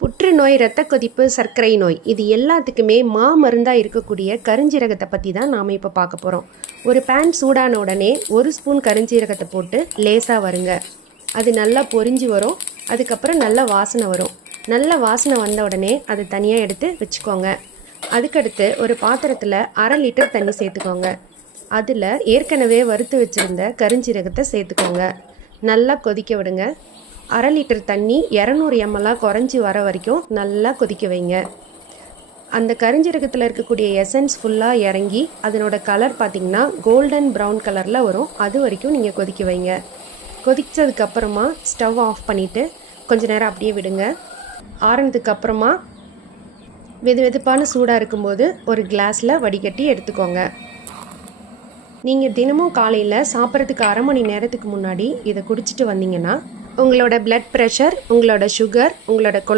புற்றுநோய், இரத்த கொதிப்பு, சர்க்கரை நோய் இது எல்லாத்துக்குமே மாமருந்தாக இருக்கக்கூடிய கருஞ்சீரகத்தை பற்றி தான் நாம் இப்போ பார்க்க போகிறோம். ஒரு பேன் சூடான உடனே 1 ஸ்பூன் கருஞ்சீரகத்தை போட்டு லேசாக வருங்க. அது நல்லா பொரிஞ்சு வரும். அதுக்கப்புறம் நல்ல வாசனை வரும். நல்ல வாசனை வந்த உடனே அதை தனியாக எடுத்து வச்சுக்கோங்க. அதுக்கடுத்து ஒரு பாத்திரத்தில் 1/2 லிட்டர் தண்ணி சேர்த்துக்கோங்க. அதில் ஏற்கனவே வறுத்து வச்சுருந்த கருஞ்சீரகத்தை சேர்த்துக்கோங்க. நல்லா கொதிக்க விடுங்க. 1/2 லிட்டர் தண்ணி 200 ml குறைஞ்சி வர வரைக்கும் நல்லா கொதிக்க வைங்க. அந்த கருஞ்சீரகத்தில் இருக்கக்கூடிய எசன்ஸ் ஃபுல்லாக இறங்கி அதனோட கலர் பார்த்திங்கன்னா கோல்டன் ப்ரௌன் கலரில் வரும். அது வரைக்கும் நீங்கள் கொதிக்க வைங்க. கொதித்ததுக்கப்புறமா ஸ்டவ் ஆஃப் பண்ணிவிட்டு கொஞ்ச நேரம் அப்படியே விடுங்க. ஆறுனதுக்கப்புறமா வெதுவெதுப்பான சூடாக இருக்கும்போது ஒரு கிளாஸில் வடிகட்டி எடுத்துக்கோங்க. நீங்கள் தினமும் காலையில் சாப்பிட்றதுக்கு 1/2 மணி நேரத்துக்கு முன்னாடி இதை குடிச்சிட்டு வந்தீங்கன்னா உங்களோட பிளட் ப்ரெஷர், உங்களோட சுகர், உங்களோட